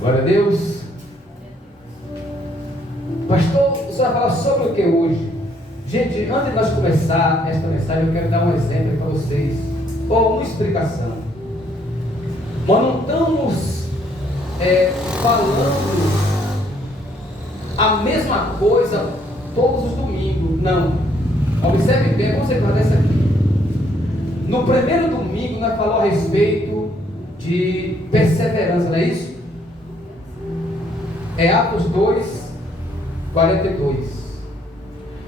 Glória a Deus. Pastor, o senhor vai falar sobre o que hoje? Gente, antes de nós começar esta mensagem, eu quero dar um exemplo para vocês, ou uma explicação. Nós não estamos falando a mesma coisa todos os domingos, não. Observe bem, vamos recordar isso aqui. No primeiro domingo nós falamos a respeito de perseverança, não é isso? É Atos 2, 42.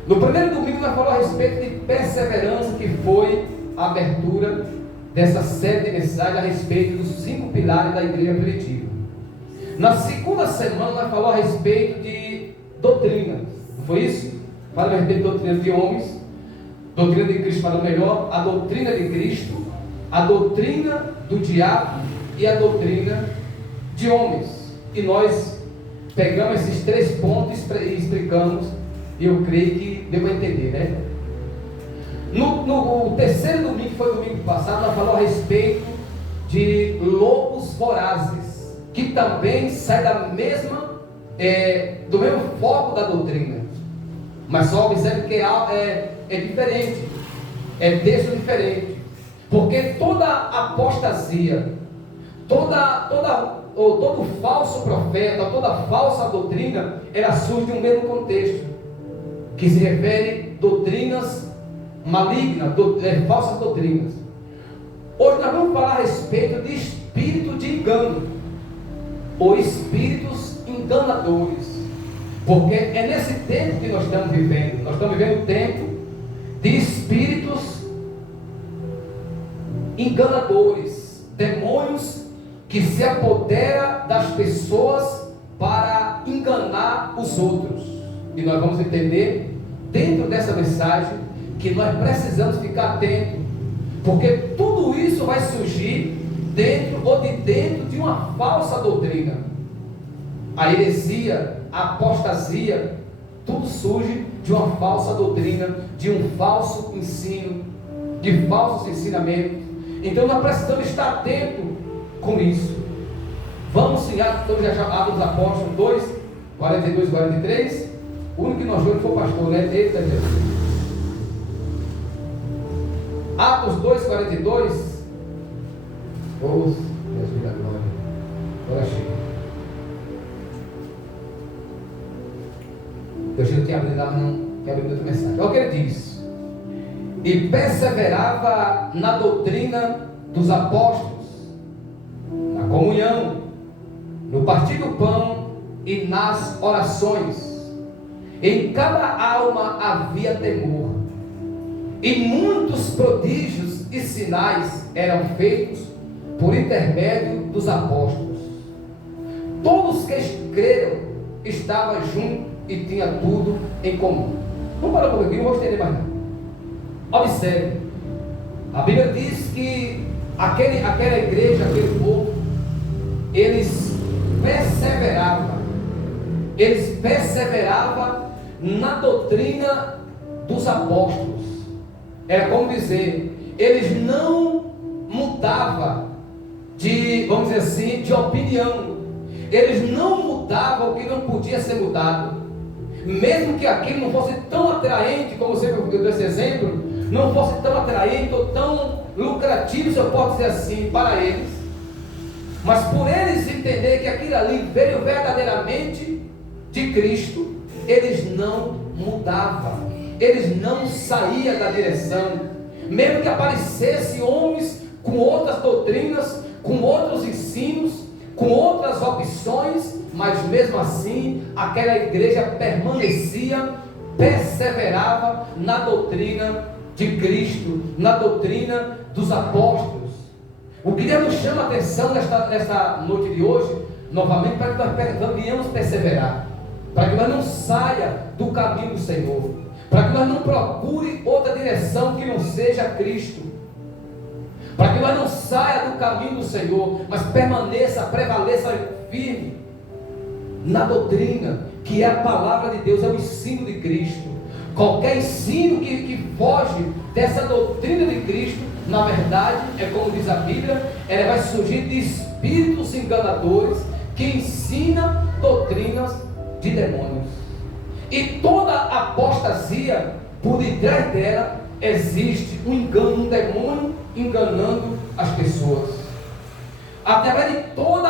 No primeiro domingo nós falamos a respeito de perseverança, que foi a abertura dessa série de mensagens a respeito dos 5 pilares da igreja primitiva. Na segunda semana nós falamos a respeito de doutrina, não foi isso? Fala a respeito de doutrina de homens, doutrina de Cristo para o melhor, a doutrina de Cristo, a doutrina do diabo e a doutrina de homens. E nós pegamos esses 3 pontos e explicamos, e eu creio que deu para entender, né? No terceiro domingo, que foi o domingo passado, nós falamos a respeito de lobos vorazes, que também sai da mesma, do mesmo foco da doutrina, mas só observe que é diferente, é texto diferente, porque toda apostasia, todo falso profeta, toda falsa doutrina, ela surge de um mesmo contexto, que se refere a doutrinas malignas, falsas doutrinas. Hoje nós vamos falar a respeito de espírito de engano, ou espíritos enganadores, porque é nesse tempo que nós estamos vivendo. Nós estamos vivendo um tempo de espíritos enganadores, demônios que se apoderam das pessoas para enganar os outros. E nós vamos entender dentro dessa mensagem que nós precisamos ficar atentos, porque tudo isso vai surgir dentro de uma falsa doutrina. A heresia, a apostasia, tudo surge de uma falsa doutrina, de um falso ensino, de falsos ensinamentos. Então nós precisamos estar atentos com isso. Vamos sim, Atos dos Apóstolos 2, 42 e 43. O único que nós vimos foi o pastor, né? Eita, Jesus. Atos 2, 42. Oh, Jesus da glória. Agora chega. Eu já tinha abrido lá, não quero abrir outra mensagem. Olha o que ele diz: e perseverava na doutrina dos apóstolos, na comunhão, no partir do pão e nas orações. Em cada alma havia temor, e muitos prodígios e sinais eram feitos por intermédio dos apóstolos. Todos que creram estavam juntos e tinham tudo em comum. Vamos parar um pouquinho, não vou estender mais não. Observe, a Bíblia diz que aquela igreja, aquele povo, eles perseveravam na doutrina dos apóstolos. Era como dizer, eles não mudavam vamos dizer assim, de opinião. Eles não mudavam o que não podia ser mudado, mesmo que aquilo não fosse tão atraente, como você deu esse exemplo, não fosse tão atraente ou tão lucrativo, se eu posso dizer assim, para eles. Mas por eles entender que aquilo ali veio verdadeiramente de Cristo, eles não mudavam, eles não saíam da direção, mesmo que aparecessem homens com outras doutrinas, com outros ensinos, com outras opções, mas mesmo assim aquela igreja permanecia, perseverava na doutrina de Cristo, na doutrina dos apóstolos. O que Deus nos chama a atenção nesta noite de hoje, novamente, para que nós venhamos perseverar, para que nós não saia do caminho do Senhor, para que nós não procure outra direção que não seja Cristo, para que nós não saia do caminho do Senhor, mas prevaleça firme na doutrina, que é a palavra de Deus, é o ensino de Cristo. Qualquer ensino que foge dessa doutrina de Cristo, na verdade, é como diz a Bíblia, ela vai surgir de espíritos enganadores, que ensina doutrinas de demônios. E toda apostasia, por detrás dela, existe um engano, um demônio enganando as pessoas. Através de toda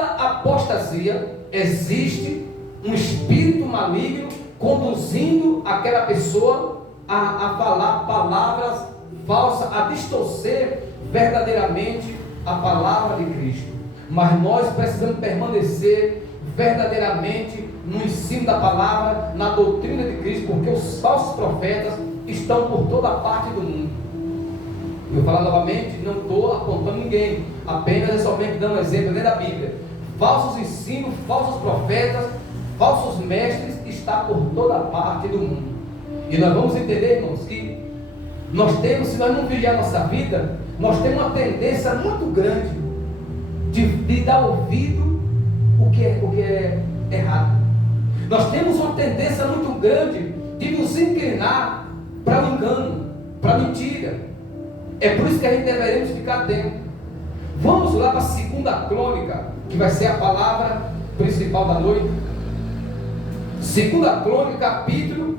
apostasia, existe um espírito maligno conduzindo aquela pessoa a falar palavras falsas, a distorcer verdadeiramente a palavra de Cristo. Mas nós precisamos permanecer verdadeiramente no ensino da palavra, na doutrina de Cristo, porque os falsos profetas estão por toda parte do mundo. Eu falo novamente, não estou apontando ninguém, apenas é somente dando um exemplo dentro da Bíblia. Falsos ensinos, falsos profetas, falsos mestres está por toda parte do mundo. E nós vamos entender, irmãos, que nós temos, se nós não vigiar a nossa vida, nós temos uma tendência muito grande de dar ouvido o que é errado. Nós temos uma tendência muito grande de nos inclinar para o engano, para a mentira. É por isso que a gente deveremos ficar atento. Vamos lá para a 2 Crônica, que vai ser a palavra principal da noite. 2 Crônica, capítulo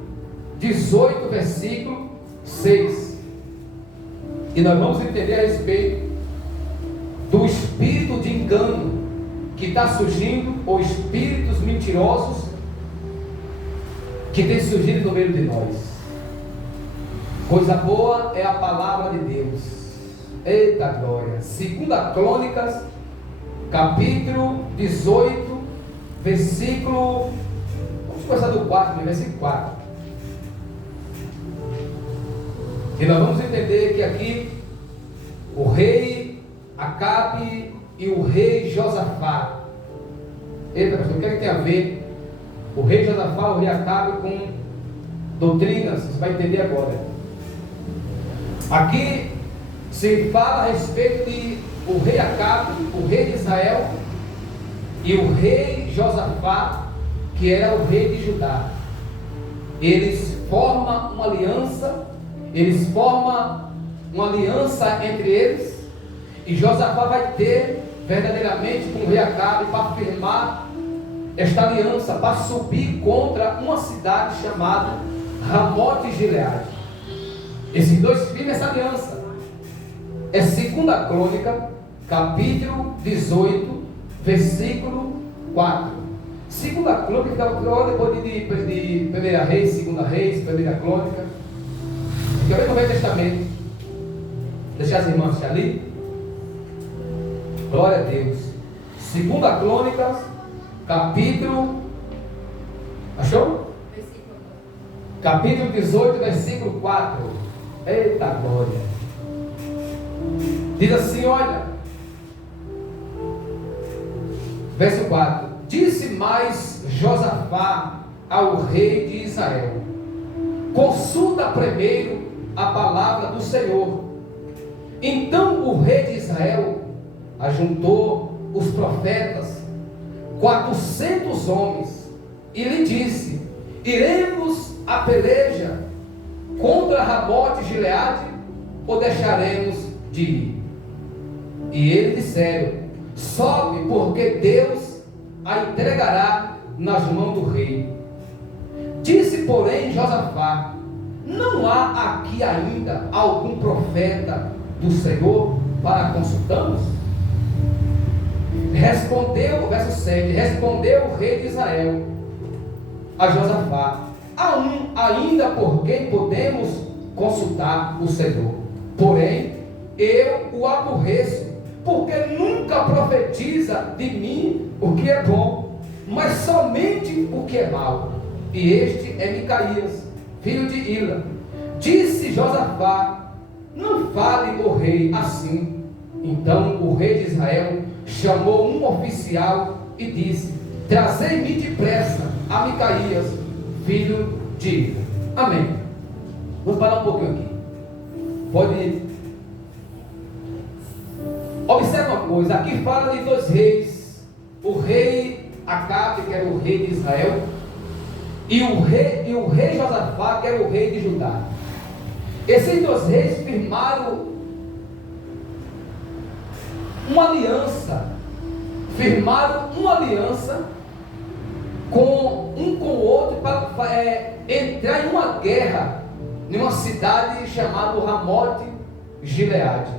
18, versículo 6. E nós vamos entender a respeito do espírito de engano que está surgindo, ou espíritos mentirosos que tem surgido no meio de nós. Coisa boa é a palavra de Deus. Eita glória. 2 Crônicas, capítulo 18, versículo, vamos começar do 4, versículo 4. E nós vamos entender que aqui o rei Acabe e o rei Josafá. Eita, pastor, o que é que tem a ver o rei Josafá, o rei Acabe com doutrinas? Você vai entender agora. Aqui se fala a respeito de o rei Acabe, o rei de Israel, e o rei Josafá, que era o rei de Judá. Eles formam uma aliança, entre eles, e Josafá vai ter verdadeiramente com o rei Acabe para firmar esta aliança, para subir contra uma cidade chamada Ramote Gileade. Esses dois firmam essa aliança. É 2 Crônica, capítulo 18, versículo 4. 2 Crônica, depois de 1 Reis, 2 Reis, 1 Crônica. Quer ver no Velho Testamento? Deixar as irmãs ali. Glória a Deus. 2 Crônicas, capítulo, achou? Capítulo 18, versículo 4. Eita glória. Diz assim, olha, verso 4. Disse mais Josafá ao rei de Israel: consulta primeiro a palavra do Senhor. Então o rei de Israel ajuntou os profetas, 400 homens, e lhe disse: iremos a peleja contra Ramote Gileade, ou deixaremos de ir? E eles disseram: sobe, porque Deus a entregará nas mãos do rei. Disse, porém, Josafá: não há aqui ainda algum profeta do Senhor para consultarmos? Respondeu, verso 7, respondeu o rei de Israel a Josafá: há um ainda por quem podemos consultar o Senhor, porém eu o aborreço, porque nunca profetiza de mim o que é bom, mas somente o que é mau. E este é Micaías, filho de Ila. Disse Josafá: não fale o rei assim. Então o rei de Israel chamou um oficial e disse: trazei-me depressa a Micaías, filho de Ila. Amém. Vamos parar um pouquinho aqui. Pode. Observe uma coisa, aqui fala de dois reis: o rei Acabe, que era o rei de Israel, e o rei Josafá, que era o rei de Judá. Esses dois reis firmaram uma aliança, firmaram uma aliança com um com o outro para entrar em uma guerra em uma cidade chamada Ramote Gileade.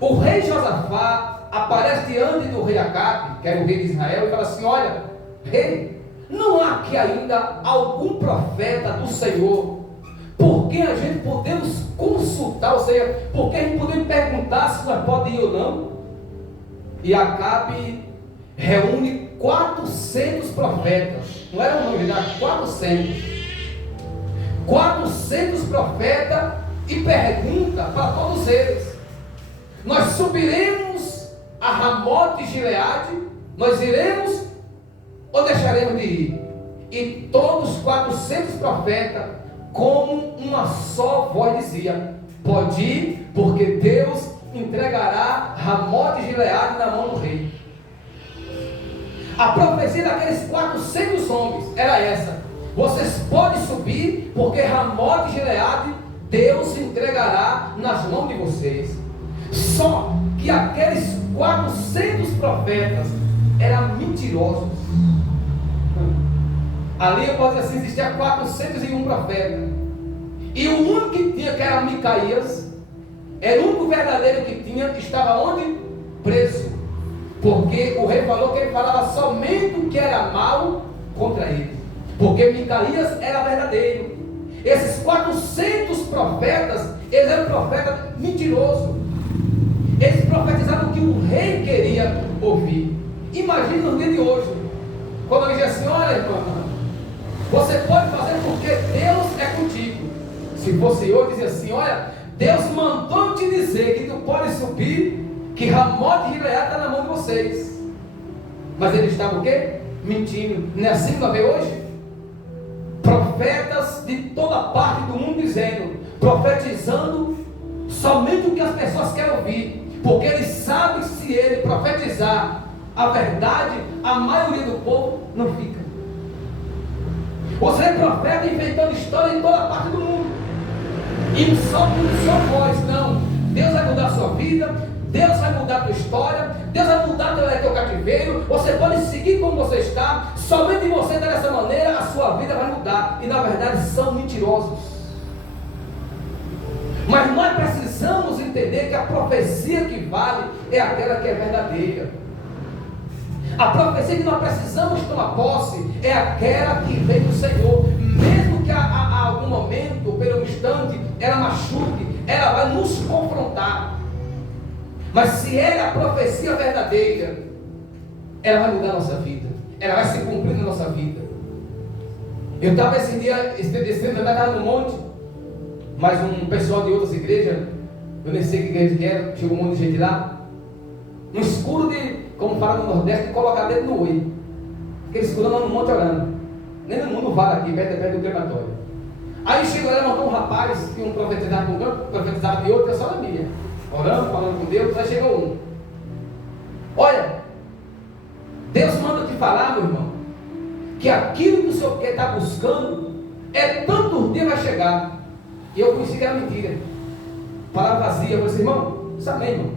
O rei Josafá aparece diante do rei Acabe, que era o rei de Israel, e fala assim: olha, rei, não há aqui ainda algum profeta do Senhor por quem a gente podemos consultar, ou seja, por quem a gente podemos perguntar se nós podemos ir ou não? E Acabe reúne 400 profetas, não era um nome, era 400 profetas, e pergunta para todos eles: nós subiremos a Ramote Gileade, nós iremos ou deixaremos de ir? E todos os 400 profetas, como uma só voz, dizia: pode ir, porque Deus entregará Ramote Gileade na mão do rei. A profecia daqueles 400 homens era essa: vocês podem subir, porque Ramote Gileade Deus entregará nas mãos de vocês. Só que aqueles 400 profetas eram mentirosos. Ali eu posso dizer assim, existia 401 profetas, e o único que tinha, que era Micaías, era o único verdadeiro que tinha, estava onde? Preso, porque o rei falou que ele falava somente o que era mal contra ele, porque Micaías era verdadeiro. Esses 400 profetas, eles eram profetas mentirosos, eles profetizavam o que o rei queria ouvir. Imagine no dia de hoje, quando ele diz assim: olha, irmão, você pode fazer porque Deus é contigo. Se fosse eu, dizia assim: olha, Deus mandou te dizer que tu pode subir, que Ramote Gileade está na mão de vocês. Mas eles estavam o quê? Mentindo. Não é assim que nós vemos hoje? Profetas de toda parte do mundo dizendo, profetizando somente o que as pessoas querem ouvir, porque eles sabem que se ele profetizar a verdade, a maioria do povo não fica. Você é profeta inventando história em toda parte do mundo, e só voz, não. Deus vai mudar a sua vida, Deus vai mudar a tua história, Deus vai mudar teu cativeiro. Você pode seguir como você está, somente você está dessa maneira, a sua vida vai mudar. E na verdade são mentirosos. Mas nós precisamos entender que a profecia que vale é aquela que é verdadeira. A profecia que nós precisamos tomar posse é aquela que vem do Senhor. Mesmo que a algum momento, pelo instante, ela machuque, ela vai nos confrontar. Mas se ela é a profecia verdadeira, ela vai mudar a nossa vida, ela vai se cumprir na nossa vida. Eu estava esse dia no monte, mas um pessoal de outras igrejas, eu nem sei que igreja que era, chegou um monte de gente lá, no escuro de, como fala no Nordeste, de colocar dedo no olho, aquele escuro lá no monte orando, nem no mundo vale aqui, perto do crematório. Aí chegou lá, levantou um rapaz, que um profetizava de um canto, profetizava de outro, que é só da minha, orando, falando com Deus. Aí chegou um: olha, Deus manda te falar, meu irmão, que aquilo que o Senhor está buscando é tantos dias vai chegar. E eu conheci que era mentira, palavra vazia. Eu falei assim: irmão, sabe, irmão,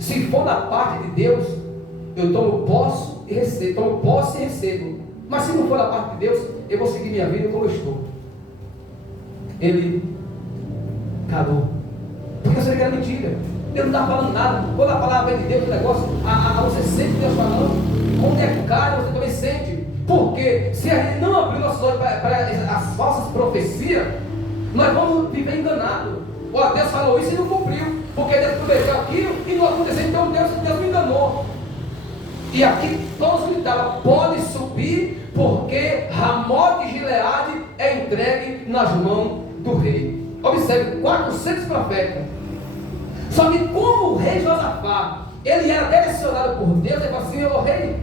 se for da parte de Deus, eu tomo posse e recebo. Mas se não for da parte de Deus, eu vou seguir minha vida como eu estou. Ele calou, porque eu sei que era mentira. Deus não está falando nada. Quando a palavra vem de Deus, o negócio, você sente Deus falando. Quando é caro, você também sente. Porque se a gente não abrir nossos olhos para as falsas profecias, nós vamos viver enganados. Olha, Deus falou isso e não cumpriu, porque Deus prometeu aquilo e não aconteceu. Então Deus me enganou. E aqui todos gritavam: pode subir, porque Ramote Gileade é entregue nas mãos do rei. Observe, 400 profetas. Só que como o rei Josafá, ele era direcionado por Deus, ele falou assim: ô rei,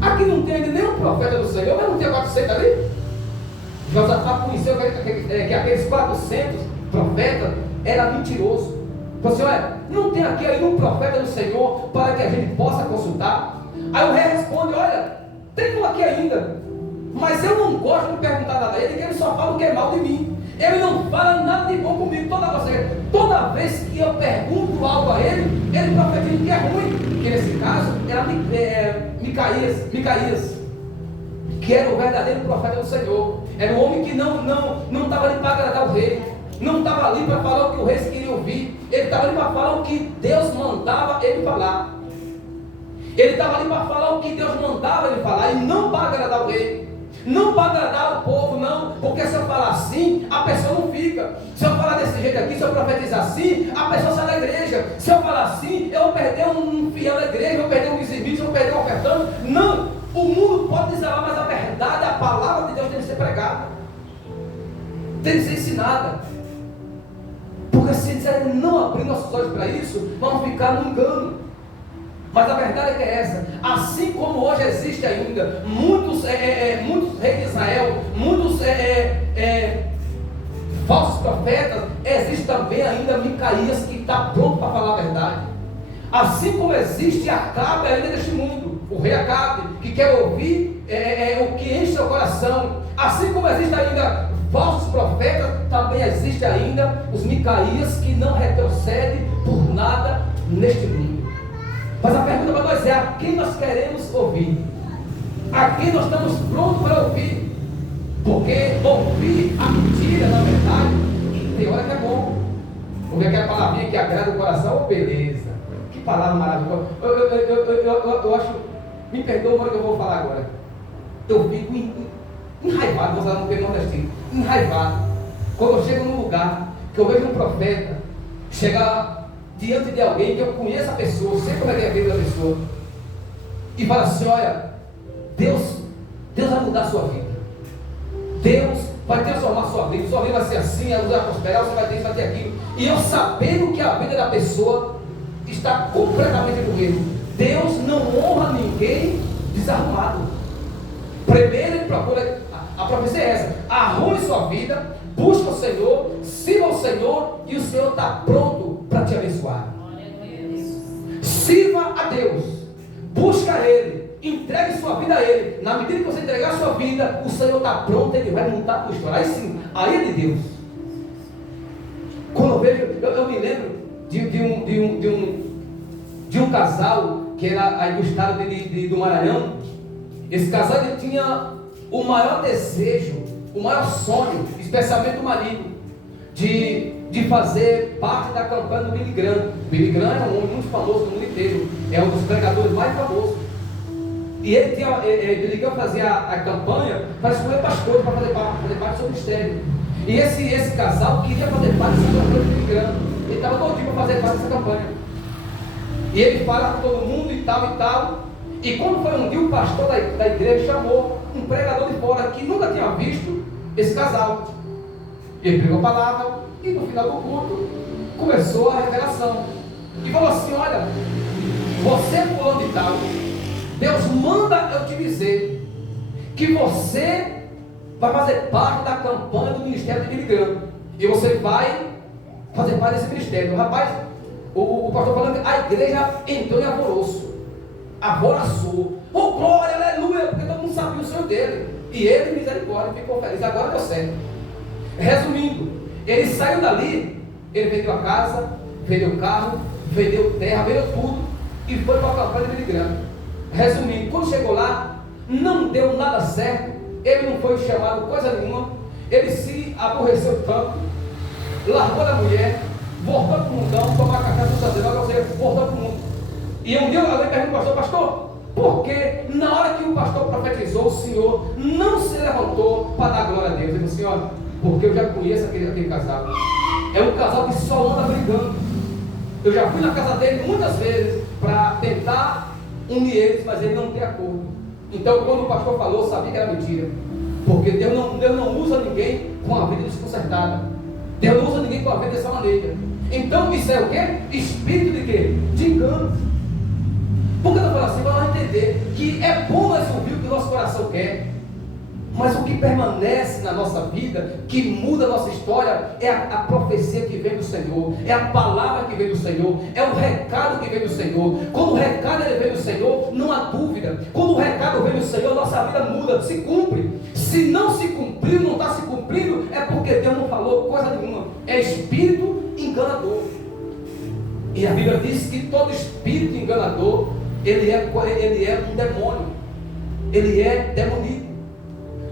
aqui não tem ainda nenhum profeta do Senhor, mas não tem 400 ali? Josafá conheceu que aqueles 400 profetas eram mentirosos. Falou assim: olha, não tem aqui ainda um profeta do Senhor para que a gente possa consultar? Aí o rei responde: olha, tem um aqui ainda, mas eu não gosto de perguntar nada a ele, que ele só fala o que é mal de mim. Ele não fala nada de bom comigo. Toda vez que eu pergunto algo a ele, ele profetiza que é ruim. Que nesse caso era Micaías, que era o verdadeiro profeta do Senhor. Era um homem que não estava ali para agradar o rei, não estava ali para falar o que o rei queria ouvir, ele estava ali para falar o que Deus mandava ele falar. Ele estava ali para falar o que Deus mandava ele falar, e não para agradar o rei, não para agradar o povo, não, porque se eu falar assim, a pessoa não fica. Se eu falar desse jeito aqui, se eu profetizar assim, a pessoa sai da igreja. Se eu falar assim, eu vou perder um fiel da igreja, eu vou perder um dizimista, eu vou perder um ofertante. Não, o mundo pode dizer lá, mas a verdade, a palavra de Deus tem que ser pregada, tem que ser ensinada. Porque se disserem não abrir nossos olhos para isso, vamos ficar no engano. Mas a verdade é que é essa. Assim como hoje existe ainda muitos reis de Israel, muitos falsos profetas, existe também ainda Micaías que está pronto para falar a verdade. Assim como existe Acabe ainda neste mundo, o rei Acabe, que quer ouvir o que enche seu coração. Assim como existe ainda falsos profetas, também existe ainda os Micaías que não retrocedem por nada neste mundo. Mas a pergunta para nós é: a quem nós queremos ouvir? A quem nós estamos prontos para ouvir? Porque ouvir a mentira, na verdade, tem hora que é bom. Ouvir aquela palavrinha que agrada o coração, oh, beleza. Que palavra maravilhosa. Eu acho, me perdoa o que eu vou falar agora. Eu fico enraivado, vou usar no termo nordestino, enraivado, quando eu chego num lugar que eu vejo um profeta chegar diante de alguém que eu conheço a pessoa, sei como é que é a vida da pessoa, e fala assim: olha, Deus vai mudar a sua vida, Deus vai transformar a sua vida vai ser assim, você vai prosperar, você vai ter isso, vai ter aquilo, e eu sabendo que a vida da pessoa está completamente no erro. Deus não honra ninguém desarrumado. Primeiro ele procura, a profecia é essa: arrume sua vida, busca o Senhor, sirva o Senhor, e o Senhor está pronto para te abençoar. Sirva a Deus, busca Ele, entregue sua vida a Ele. Na medida que você entregar a sua vida, o Senhor está pronto, Ele vai mudar a tua história. Aí sim, aí é de Deus. Quando eu vejo, eu me lembro de um casal que era aí do estado do Maranhão. Esse casal ele tinha o maior desejo, o maior sonho, especialmente o marido, de fazer parte da campanha do Billy Graham. Billy Graham é um homem muito famoso no mundo inteiro, é um dos pregadores mais famosos. E Billy Graham fazia a campanha para escolher pastores para fazer parte do seu ministério. E esse casal queria fazer parte dessa campanha do Billy Graham. Ele estava todo dia para fazer parte dessa campanha. E ele fala com todo mundo e tal e tal. E quando foi um dia, o pastor da igreja chamou um pregador de fora que nunca tinha visto esse casal. Ele pregou a palavra e no final do culto começou a revelação. E falou assim: olha, você fulano de tal, Deus manda eu te dizer que você vai fazer parte da campanha do ministério de Billy Graham. E você vai fazer parte desse ministério. Rapaz, o pastor falando que a igreja entrou em alvoroço. Alvoroçou. Oh, glória, aleluia, porque todo mundo sabia o sonho dele. E ele, misericórdia, ficou feliz. Agora deu certo. Resumindo, ele saiu dali, ele vendeu a casa, vendeu o carro, vendeu terra, vendeu tudo e foi para a campanha de Billy Graham. Resumindo, quando chegou lá, não deu nada certo, ele não foi chamado coisa nenhuma, ele se aborreceu tanto, largou da mulher, voltou para o mundão, tomar cachaça do sacerdote, ou seja, voltou para o mundo. E um dia alguém perguntou ao pastor, por que na hora que o pastor profetizou, o Senhor não se levantou para dar glória a Deus? Ele disse: olha, porque eu já conheço aquele casal. É um casal que só anda brigando. Eu já fui na casa dele muitas vezes para tentar unir eles, mas ele não tem acordo. Então quando o pastor falou, eu sabia que era mentira. Porque Deus não usa ninguém com a vida desconcertada. Deus não usa ninguém com a vida dessa maneira. Então isso é o quê? Espírito de quê? De engano. Por que eu falo assim? Para nós entender que é bom nós ouvir o que o nosso coração quer. Mas o que permanece na nossa vida, que muda a nossa história, é a profecia que vem do Senhor, é a palavra que vem do Senhor, é o recado que vem do Senhor. Quando o recado ele vem do Senhor, não há dúvida. Quando o recado vem do Senhor, nossa vida muda, se cumpre. Se não se cumpriu, não está se cumprindo, é porque Deus não falou coisa nenhuma. É espírito enganador. E a Bíblia diz que todo espírito enganador ele é um demônio, ele é demoníaco.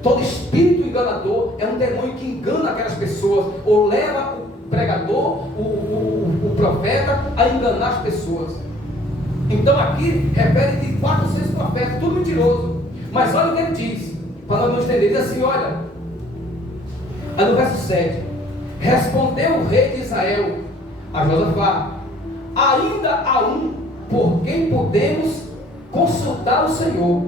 Todo espírito enganador é um demônio que engana aquelas pessoas, ou leva o pregador, o profeta, a enganar as pessoas. Então aqui refere de 400 profetas, tudo mentiroso. Mas olha o que ele diz, para nós não entender. Diz assim, olha, no verso 7: respondeu o rei de Israel a Josafá: ainda há um por quem podemos consultar o Senhor,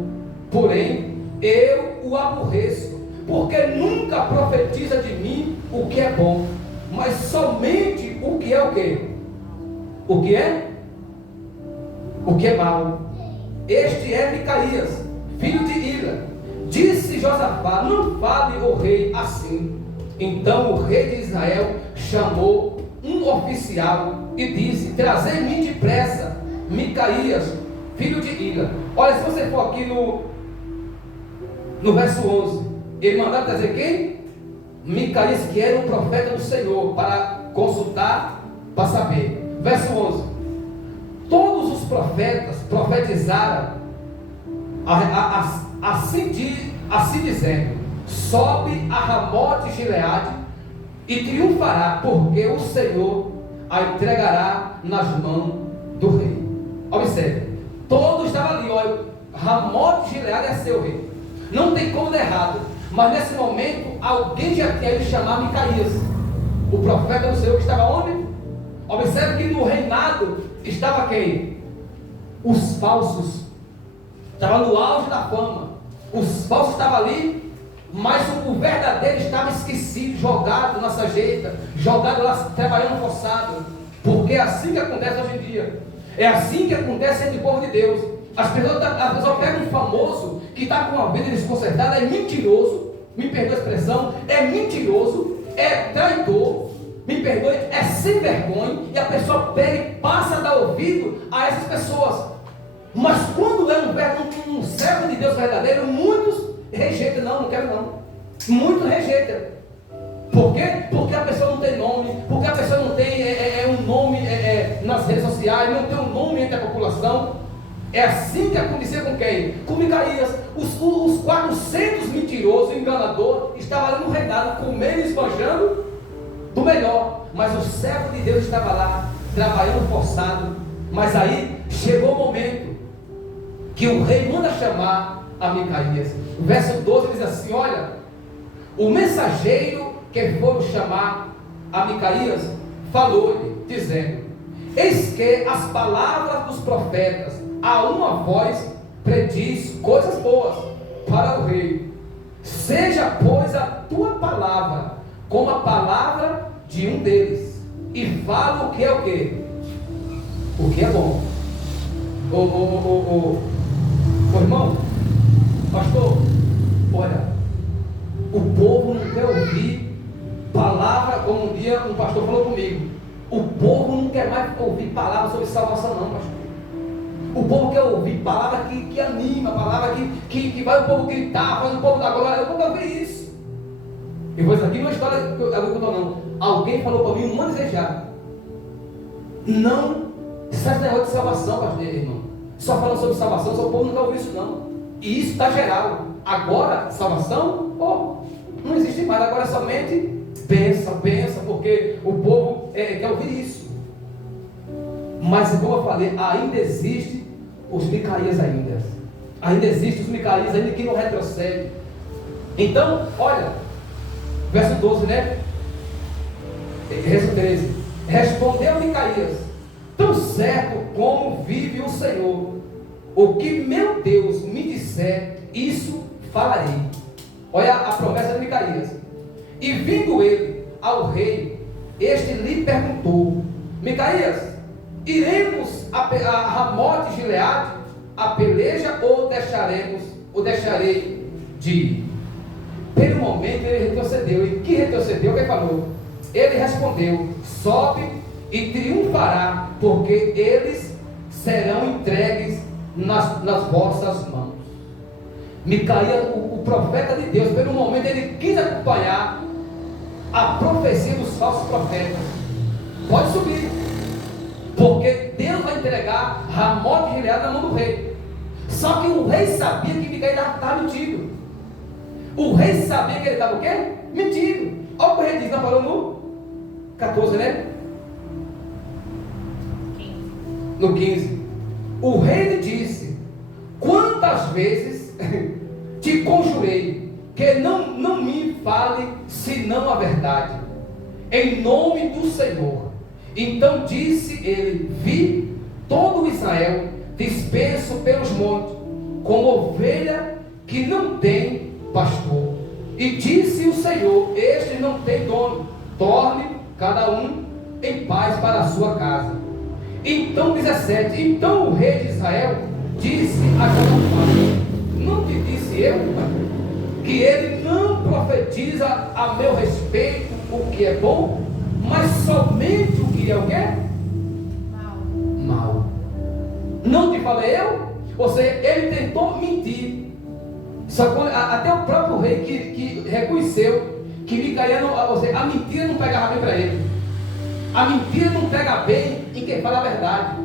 porém eu o aborreço, porque nunca profetiza de mim o que é bom, mas somente o que é o quê? O que é? O que é mau. Este é Micaías, filho de Ira. Disse Josafá: não fale o rei assim. Então o rei de Israel chamou um oficial e disse: trazei-me depressa Micaías, filho de Ira. Olha, se você for aqui no verso 11, ele mandava trazer quem? Micaías, que era um profeta do Senhor, para consultar, para saber. Verso 11: todos os profetas profetizaram assim dizendo: sobe a Ramote Gileade e triunfará, porque o Senhor a entregará nas mãos do rei. Observe, todos estavam ali, olha, Ramote Gileade é seu rei, não tem como dar errado. Mas nesse momento, alguém já tinha ido chamar Micaías, o profeta do Senhor, que estava onde? Observe que no reinado estava quem? Os falsos. Estava no auge da fama. Os falsos estavam ali, mas o verdadeiro estava esquecido, jogado na sarjeta, jogado lá trabalhando forçado. Porque é assim que acontece hoje em dia. É assim que acontece entre o povo de Deus. As pessoas pegam um famoso que está com uma vida desconcertada, é mentiroso, me perdoe a expressão, é mentiroso, é traidor, me perdoe, é sem vergonha, e a pessoa pega e passa a dar ouvido a essas pessoas. Mas quando é um servo de Deus verdadeiro, muitos rejeitam. Não quero não. Muitos rejeitam. Por quê? Porque a pessoa não tem nome, porque a pessoa não tem um nome nas redes sociais, não tem um nome entre a população. É assim que acontecia com quem? Com Micaías. Os 400 mentirosos, enganadores, estavam ali no reinado, comendo e esbanjando do melhor. Mas o servo de Deus estava lá, trabalhando forçado. Mas aí chegou o momento que o rei manda chamar a Micaías. O verso 12 diz assim: olha, o mensageiro que foram chamar a Micaías falou-lhe, dizendo: eis que as palavras dos profetas, a uma voz prediz coisas boas para o rei. Seja, pois, a tua palavra como a palavra de um deles, e fala o que é o quê? O que é bom. Irmão, pastor, olha, o povo não quer ouvir palavra, como um dia um pastor falou comigo. O povo não quer mais ouvir palavra sobre salvação não, pastor. O povo quer ouvir palavra que anima, palavra que vai o povo gritar, faz o povo da glória. Eu vou ouvir isso. E foi isso aqui uma história que eu vou contar não. Alguém falou para mim, um ano desejado. Não, isso é negócio de salvação, pastor, irmão. Só falando sobre salvação, só o povo não quer ouvir isso não. E isso está geral. Agora, salvação, não existe mais. Agora somente pensa, porque o povo quer ouvir isso. Mas como eu falei, ainda existe os Micaías ainda. Ainda existe os Micaías ainda que não retrocedem. Então, olha, verso 12, né? Verso 13. Respondeu Micaías: tão certo como vive o Senhor, o que meu Deus me disser, isso falarei. Olha a promessa de Micaías. E vindo ele ao rei, este lhe perguntou: Micaías, iremos a Ramote Gileade a peleja, ou deixarei de ir? Pelo momento ele retrocedeu. E que retrocedeu? O que falou? Ele respondeu: sobe e triunfará, porque eles serão entregues nas vossas mãos. Micaías, o profeta de Deus, pelo momento ele quis acompanhar a profecia dos falsos profetas. Pode subir. porque Deus vai entregar Ramote de Gileade na mão do rei. Só que o rei sabia que Micaías estava mentindo. O rei sabia que ele estava o quê? Mentindo. Olha o que o rei diz, nós falamos no 14, né? No 15. O rei lhe disse: quantas vezes te conjurei que não me fale senão a verdade, em nome do Senhor. Então disse ele: vi todo Israel disperso pelos montes, como ovelha que não tem pastor. E disse o Senhor: este não tem dono, torne cada um em paz para a sua casa. Então 17, então o rei de Israel disse a Josafá: não te disse eu que ele não profetiza a meu respeito o que é bom, mas somente o que é o quê? Mal. Não te falei eu? Ou seja, ele tentou mentir. Só que até o próprio rei que reconheceu que Micaías, a mentira não pegava bem para ele. A mentira não pega bem em quem fala a verdade.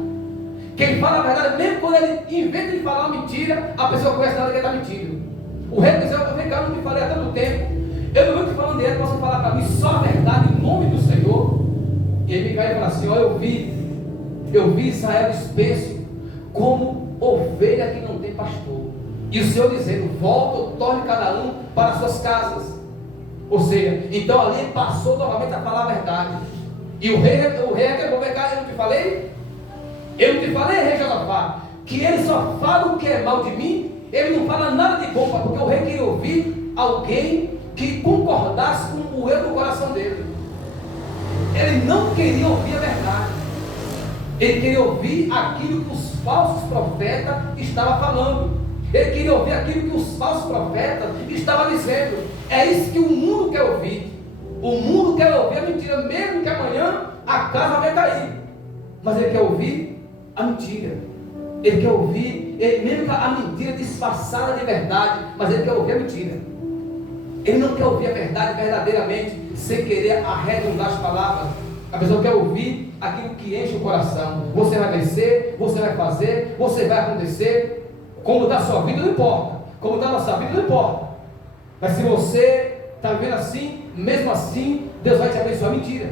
Quem fala a verdade, mesmo quando ele inventa de falar uma mentira, a pessoa conhece nada que ele está mentindo. O rei disse: eu não te falei há tanto tempo, eu não estou te falando dele, posso falar para mim só a verdade em nome do Senhor. E ele Micaías fala assim: ó, eu vi Israel disperso como ovelha que não tem pastor. E o Senhor dizendo: volta, torne cada um para suas casas. Ou seja, então ali passou novamente a falar a verdade. E o rei acabou: vem cá, eu não te falei? Eu não te falei, rei Josafá, que ele só fala o que é mal de mim, ele não fala nada de bom, porque o rei queria ouvir alguém que concordasse com o eu do coração dele. Ele não queria ouvir a verdade, ele queria ouvir aquilo que os falsos profetas estavam falando. Ele queria ouvir aquilo que os falsos profetas estavam dizendo. É isso que o mundo quer ouvir. O mundo quer ouvir a mentira, mesmo que amanhã a casa vai cair. Mas ele quer ouvir a mentira. Ele quer ouvir, mesmo que a mentira disfarçada de verdade, mas ele quer ouvir a mentira. Ele não quer ouvir a verdade verdadeiramente, sem querer arredondar as palavras. A pessoa quer ouvir aquilo que enche o coração. Você vai vencer, você vai fazer, você vai acontecer. Como está a sua vida não importa, como está a nossa vida não importa. Mas se você está vivendo assim, mesmo assim, Deus vai te abençoar. Mentira.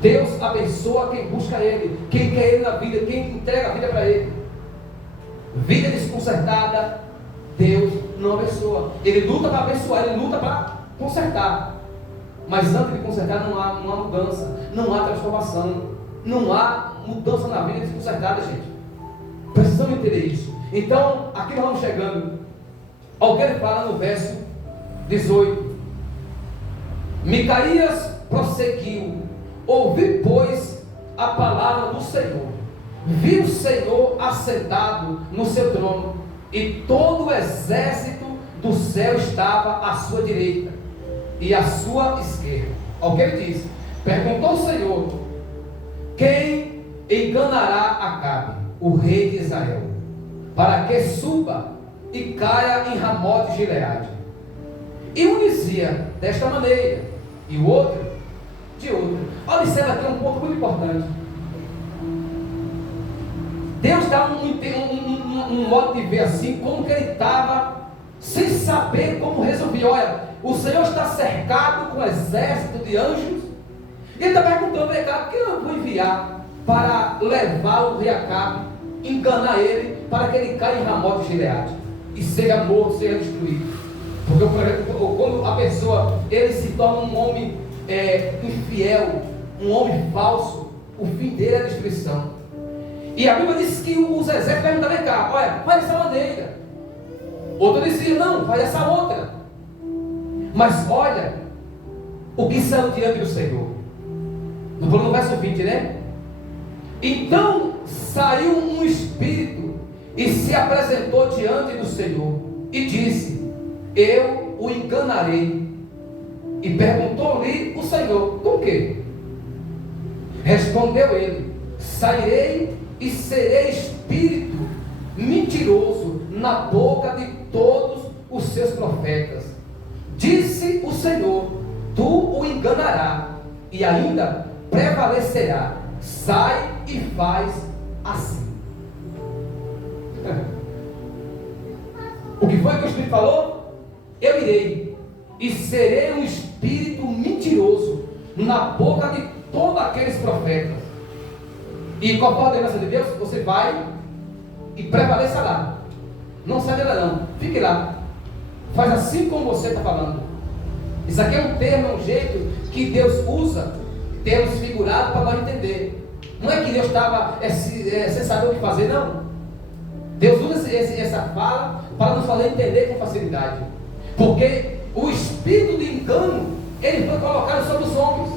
Deus abençoa quem busca Ele, quem quer Ele na vida, quem entrega a vida para Ele. Vida desconcertada, Deus não abençoa. Ele luta para abençoar, Ele luta para consertar. Mas antes de consertar não há mudança, não há transformação, não há mudança na vida desconcertada, gente. Precisamos entender isso. Então, aqui nós vamos chegando ao que ele fala no verso 18. Micaías prosseguiu: ouvi, pois, a palavra do Senhor. Vi o Senhor assentado no seu trono, e todo o exército do céu estava à sua direita e à sua esquerda. Olha o que ele diz. Perguntou o Senhor: quem enganará Acabe, o rei de Israel, para que suba e caia em Ramote de Gileade? E um dizia desta maneira, e o outro de outra. Observa aqui um ponto muito importante. Deus dá um modo de ver assim, como que ele estava, sem saber como resolver. Olha, o Senhor está cercado com um exército de anjos, e ele está perguntando: vem cá, quem eu vou enviar para levar o rei Acabe, enganar ele, para que ele caia em Ramote de Gileade e seja morto, seja destruído? Porque, por exemplo, quando a pessoa ele se torna um homem infiel, um homem falso, o fim dele é a destruição. E a Bíblia diz que os exércitos perguntavam: vem cá, olha, faz dessa maneira. Outro dizia: não, faz essa outra. Mas olha o que saiu diante do Senhor. No verso 20, né? Então saiu um espírito e se apresentou diante do Senhor e disse: eu o enganarei. E perguntou-lhe o Senhor: com quê? Respondeu ele: sairei e serei espírito mentiroso na boca de todos os seus profetas. Disse o Senhor: tu o enganarás e ainda prevalecerá. Sai e faz assim. O que foi que o Espírito falou? Eu irei e serei um espírito mentiroso na boca de todos aqueles profetas. E qual for a ordenança de Deus? Você vai e prevaleça lá. Não sai dela não, fique lá. Faz assim como você está falando. Isso aqui é um termo, é um jeito que Deus usa, termos figurados para nós entender. Não é que Deus estava sem saber o que fazer, não. Deus usa essa fala para nos fazer entender com facilidade. Porque o espírito de engano, ele foi colocado sobre os homens,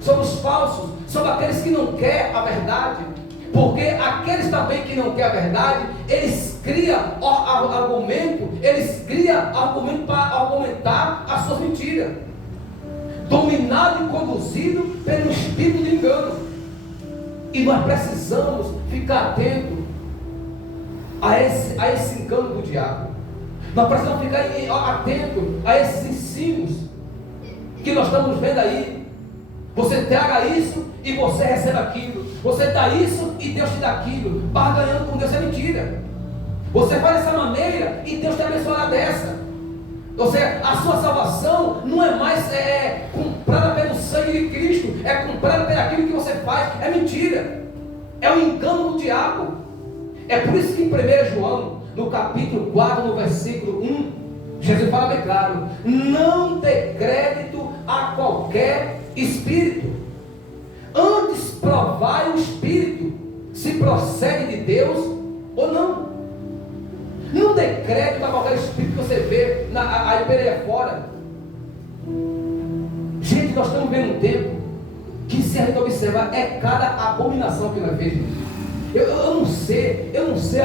sobre os falsos, sobre aqueles que não querem a verdade. Porque aqueles também que não querem a verdade, eles criam argumento, para argumentar as suas mentiras. Dominado e conduzido pelo espírito de engano. E nós precisamos ficar atentos a esse engano do diabo. Nós precisamos ficar atentos a esses ensinos que nós estamos vendo aí. Você traga isso e você recebe aquilo. Você dá isso e Deus te dá aquilo. Barganhando com Deus é mentira. Você faz dessa maneira e Deus te abençoará dessa. Ou seja, a sua salvação não é mais comprada pelo sangue de Cristo, é comprada pelo aquilo que você faz. É mentira. É o engano do diabo. É por isso que em 1 João, no capítulo 4, no versículo 1, Jesus fala bem claro: não dê crédito a qualquer espírito, antes provai o espírito, se procede de Deus ou não. Não dê crédito a qualquer espírito que você vê aí pela fora. Gente, nós estamos vendo um tempo que, se a gente observar, é cada abominação que nós vemos. Eu não sei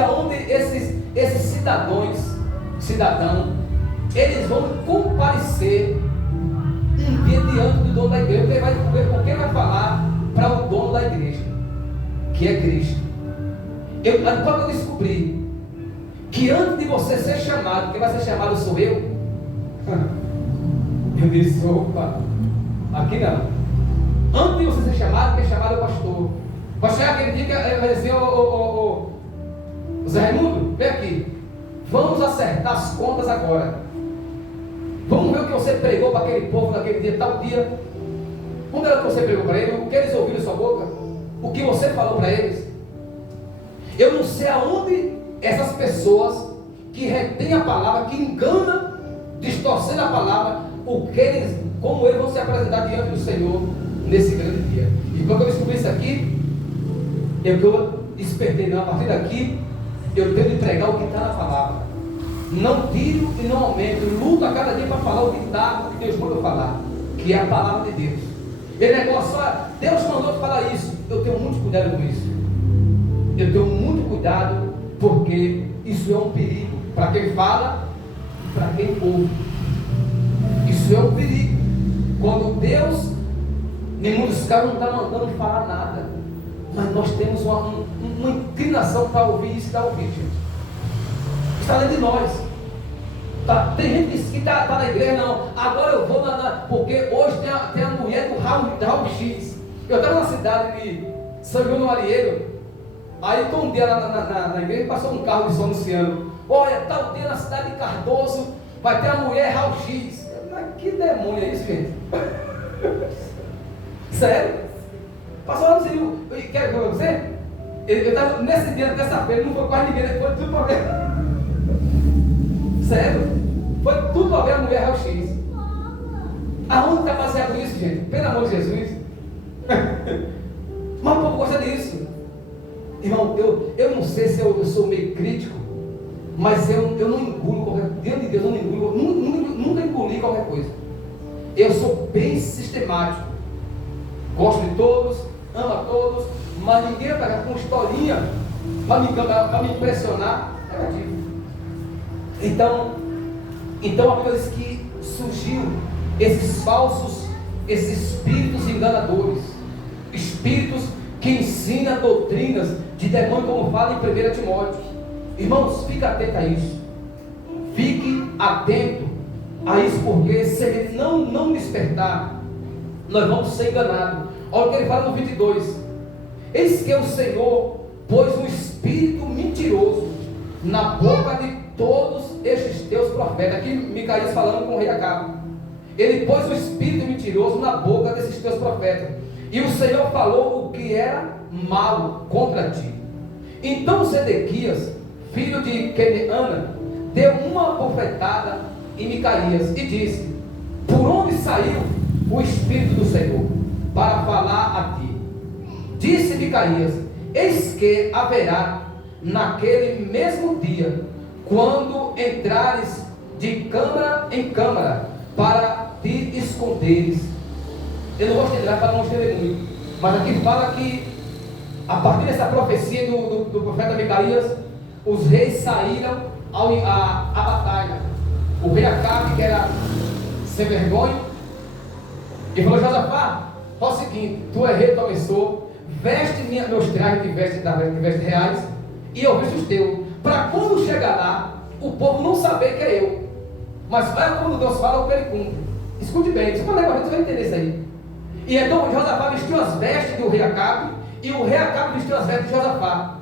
aonde esses cidadãos, eles vão comparecer um dia diante do dono da igreja, porque vai falar para o dono da igreja, que é Cristo. Quando eu descobri que antes de você ser chamado, quem vai ser chamado sou eu disse: opa, aqui não. Antes de você ser chamado, quem é chamado é o pastor. Vai chegar aquele dia que ele vai dizer: ô Zé Raimundo, vem aqui, vamos acertar as contas agora. Vamos ver o que você pregou para aquele povo naquele dia, tal dia. Como era o que você pregou para eles? O que eles ouviram da sua boca? O que você falou para eles? Eu não sei aonde essas pessoas que retêm a palavra, que enganam, distorcendo a palavra, como eles vão se apresentar diante do Senhor nesse grande dia. E quando eu descobri isso aqui, eu despertei, não, a partir daqui eu tenho de pregar o que está na palavra. Não tiro e não aumento, luto a cada dia para falar o que Deus manda falar, que é a palavra de Deus. Ele negócio, Deus mandou te falar isso. Eu tenho muito cuidado com isso. Eu tenho muito cuidado, porque isso é um perigo para quem fala e para quem ouve. Isso é um perigo. Quando Deus, nenhum dos caras não está mandando falar nada, mas nós temos uma inclinação para ouvir isso e para ouvir, gente. Está dentro de nós. Tem gente que está na igreja, não. Agora eu vou porque hoje tem a mulher do Raul X. Eu estava na cidade de São João do Arieiro. Aí estou um dia na igreja, passou um carro de som anunciando: olha, tal dia na cidade de Cardoso vai ter a mulher Raul X. Mas que demônio é isso, gente? Sério? Passou lá no Senhor. Quer ver você? Eu estava nesse dia, terça-feira, não foi quase ninguém, foi tudo para ver. Sério? Foi tudo para ver a mulher Raul X. Aonde está baseado isso, gente? Pelo amor de Jesus. Mas o povo gosta disso. Irmão, eu não sei se eu sou meio crítico, mas eu não engulo qualquer coisa. Diante de Deus, eu não engulo, nunca engoli qualquer coisa. Eu sou bem sistemático. Gosto de todos, amo a todos, mas ninguém vai pegar com historinha para me impressionar. Negativo. Então a Bíblia diz que surgiu esses falsos, esses espíritos enganadores, espíritos que ensinam doutrinas de demônio, como fala em 1 Timóteo. Irmãos, fique atento a isso. Fique atento a isso, porque se ele não despertar, nós vamos ser enganados. Olha o que ele fala no 22. eis que o Senhor pôs um espírito mentiroso na boca de todos estes teus profetas. Aqui Micaías falando com o rei Acabe. Ele pôs um espírito mentiroso na boca desses teus profetas, e o Senhor falou o que era mal contra ti. Então Zedequias, filho de Queneana, deu uma bofetada em Micaías e disse: por onde saiu o Espírito do Senhor para falar a ti? Disse Micaías: eis que haverá naquele mesmo dia, quando entrares de câmara em câmara para te esconderes. Eu não vou estender para não estender muito, mas aqui fala que a partir dessa profecia do profeta Micaías, os reis saíram à batalha. O rei Acabe, que era sem vergonha, e falou: Josafá, faz o seguinte, tu é rei, tu abençoa, veste meus trajes de vestes reais, e eu visto os teus, para quando chegar lá, o povo não saber que é eu. Mas vai quando Deus fala, o que ele cumpre. Escute bem, você vai entender isso aí. E então Josafá vestiu as vestes do rei Acabe, e o rei Acabe vestiu as vestes de Josafá.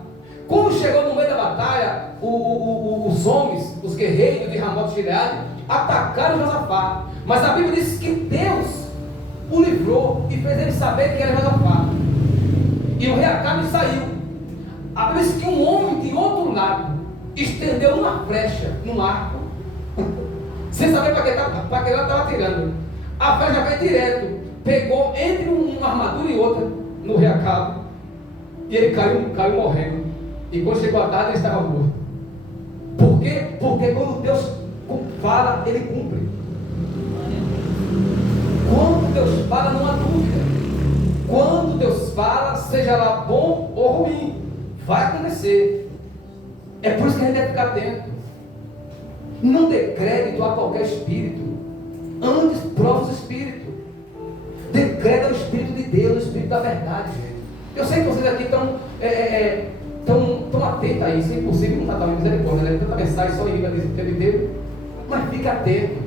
Quando chegou no meio da batalha, os homens, os guerreiros de Ramote Gileade, atacaram Josafá. Mas a Bíblia diz que Deus o livrou e fez ele saber que era Josafá. E o rei Acabe saiu. A Bíblia diz que um homem de outro lado estendeu uma flecha num arco, sem saber para que ela estava atirando. A flecha veio direto, pegou entre uma armadura e outra no rei Acabe, e ele caiu morrendo. E quando chegou a tarde, ele estava morto. Por quê? Porque quando Deus fala, ele cumpre. Quando Deus fala, não há dúvida. Quando Deus fala, seja lá bom ou ruim, vai acontecer. É por isso que a gente deve ficar atento. Não dê crédito a qualquer espírito. Antes, prova os espíritos. Dê crédito ao Espírito de Deus, o Espírito da verdade, gente. Eu sei que vocês aqui estão atentos a isso. É impossível não estar dando misericórdia, né? Tanta mensagem só irriga o tempo inteiro. Mas fique atento.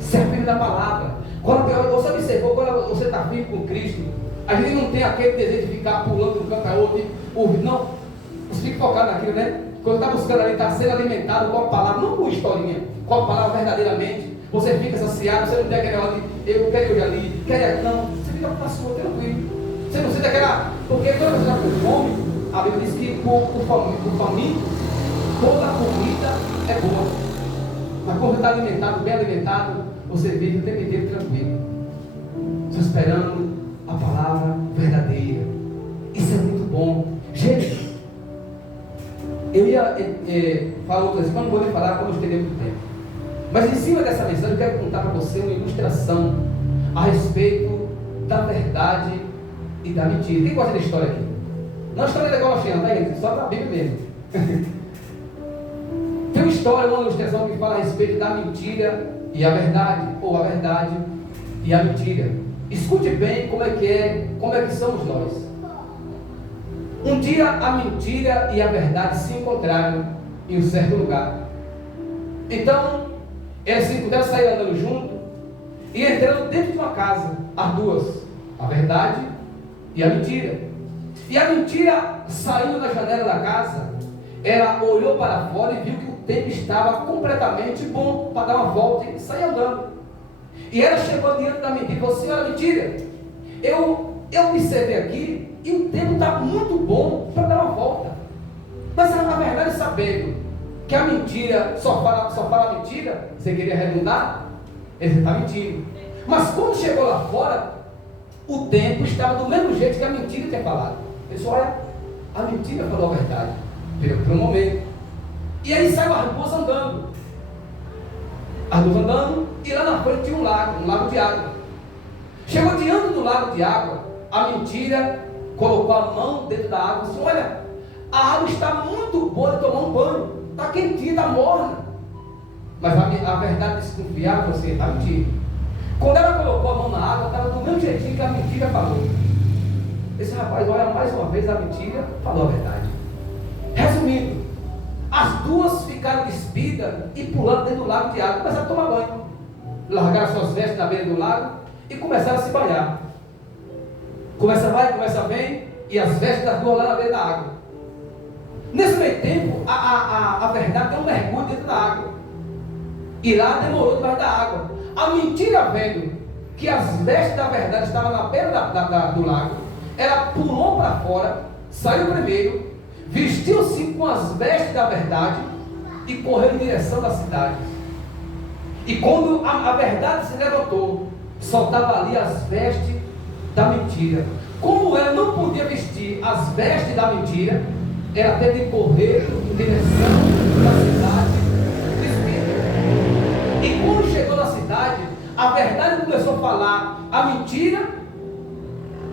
Se afirme da palavra. Você observou, quando você está firme com Cristo, a gente não tem aquele desejo de ficar pulando de um canto a outro. Não. Você fica focado naquilo, né? Quando está buscando ali, está sendo alimentado com a palavra, não com historinha, com a palavra verdadeiramente. Você fica saciado, você não tem aquele negócio de eu quero ir ali, quero ir. Não, você fica com a sua, tranquilo. Você não sente aquela. Porque quando você está com fome, a Bíblia diz que o faminto, toda comida é boa. Mas quando você está alimentado, bem alimentado, você vive o tempo inteiro tranquilo, só esperando a palavra verdadeira. Isso é muito bom. Gente, eu ia falar outras coisas, mas não vou nem falar quando eu estender muito tempo. Mas em cima dessa mensagem eu quero contar para você uma ilustração a respeito da verdade e da mentira. Quem gosta da história aqui? Não é história da Golochina, tá, gente? Só da Bíblia mesmo. Tem uma história, uma ilustração que fala a respeito da mentira e a verdade, ou a verdade e a mentira. Escute bem como é que somos nós. Um dia a mentira e a verdade se encontraram em um certo lugar. Então, eles se encontraram, saíram andando junto e entrando dentro de uma casa, as duas, a verdade e a mentira. E a mentira, saindo da janela da casa, ela olhou para fora e viu que o tempo estava completamente bom para dar uma volta e sair andando. E ela chegou diante da mentira e falou assim: olha, mentira, eu observei aqui e o tempo está muito bom para dar uma volta. Mas na verdade, sabendo que a mentira só fala mentira, você queria arredondar, ele está mentindo. Mas quando chegou lá fora, o tempo estava do mesmo jeito que a mentira tinha falado. Ele disse: olha, a mentira falou a verdade por um momento. E aí saiu as duas andando. As duas andando, e lá na frente tinha um lago de água. Chegou diante do lago de água, a mentira colocou a mão dentro da água e disse: olha, a água está muito boa de tomar um banho, está quentinha, está morna. Mas a verdade desconfiava, você está mentindo. Quando ela colocou a mão na água, estava do mesmo jeitinho que a mentira falou. Esse rapaz, olha, mais uma vez a mentira falou a verdade. Resumindo, as duas ficaram despidas e pulando dentro do lago de água, começaram a tomar banho. Largaram suas vestes na beira do lago e começaram a se banhar. Começa vai, começa vem, e as vestes das duas lá na beira da água. Nesse meio tempo, a verdade deu um mergulho dentro da água. E lá demorou debaixo da água. A mentira, vendo que as vestes da verdade estavam na beira do lago, ela pulou para fora, saiu primeiro, vestiu-se com as vestes da verdade e correu em direção da cidade. E quando a verdade se levantou, soltava ali as vestes da mentira. Como ela não podia vestir as vestes da mentira, ela teve que correr em direção da cidade do Espírito. E quando chegou na cidade, a verdade começou a falar a mentira,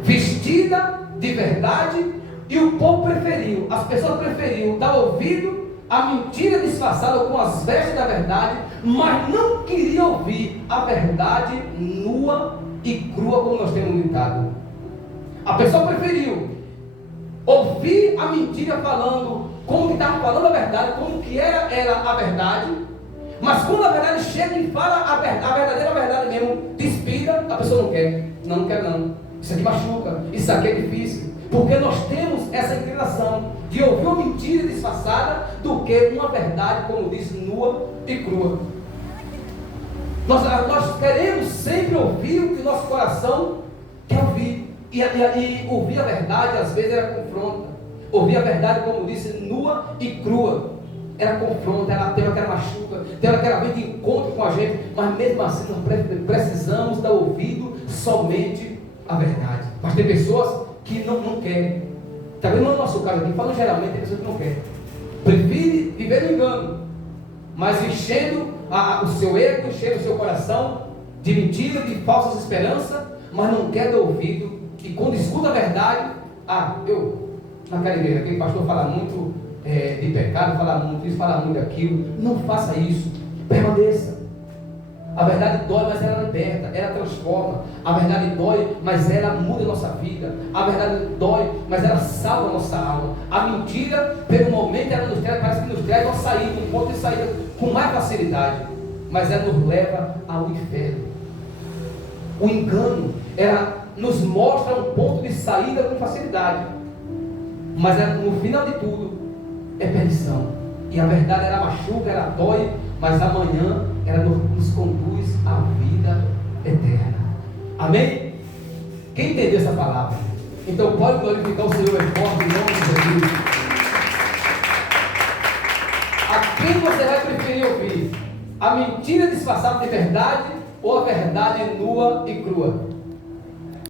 vestida de verdade, e o povo preferiu, as pessoas preferiam dar ouvido à mentira disfarçada com as vestes da verdade, mas não queriam ouvir a verdade nua e crua, como nós temos ditado. A pessoa preferiu ouvir a mentira falando, como que estava falando a verdade, como que era a verdade, mas quando a verdade chega e fala a verdadeira verdade mesmo, despida, a pessoa não quer. Não quer não. Isso aqui machuca, isso aqui é difícil. Porque nós temos essa inclinação de ouvir uma mentira disfarçada do que uma verdade, como disse, nua e crua. Nós queremos sempre ouvir o que nosso coração quer ouvir. E ouvir a verdade, às vezes, ela confronta. Ouvir a verdade, como disse, nua e crua. Ela confronta, ela tem aquela machuca, tem aquela vez de encontro com a gente, mas mesmo assim nós precisamos dar ouvido somente à verdade. Mas tem pessoas que não querem. Talvez não é o nosso caso aqui, falando geralmente, tem pessoas que não querem. Prefere viver no engano, mas enchendo o seu ego, enchendo o seu coração de mentira, de falsas esperanças, mas não quer dar ouvido. E quando escuta a verdade, naquela igreja, aquele pastor fala muito de pecado, fala muito isso, fala muito daquilo. Não faça isso, permaneça. A verdade dói, mas ela liberta, ela transforma. A verdade dói, mas ela muda a nossa vida. A verdade dói, mas ela salva a nossa alma. A mentira, pelo momento, ela nos traz, parece que nos traz uma saída, um ponto de saída com mais facilidade, mas ela nos leva ao inferno. O engano, ela nos mostra um ponto de saída com facilidade, mas ela, no final de tudo, é perdição. E a verdade, ela machuca, ela dói, mas amanhã ela nos conduz à vida eterna. Amém? Quem entendeu essa palavra? Então pode glorificar o Senhor em forte, em nome de Jesus. A quem você vai preferir ouvir? A mentira disfarçada de verdade ou a verdade nua e crua?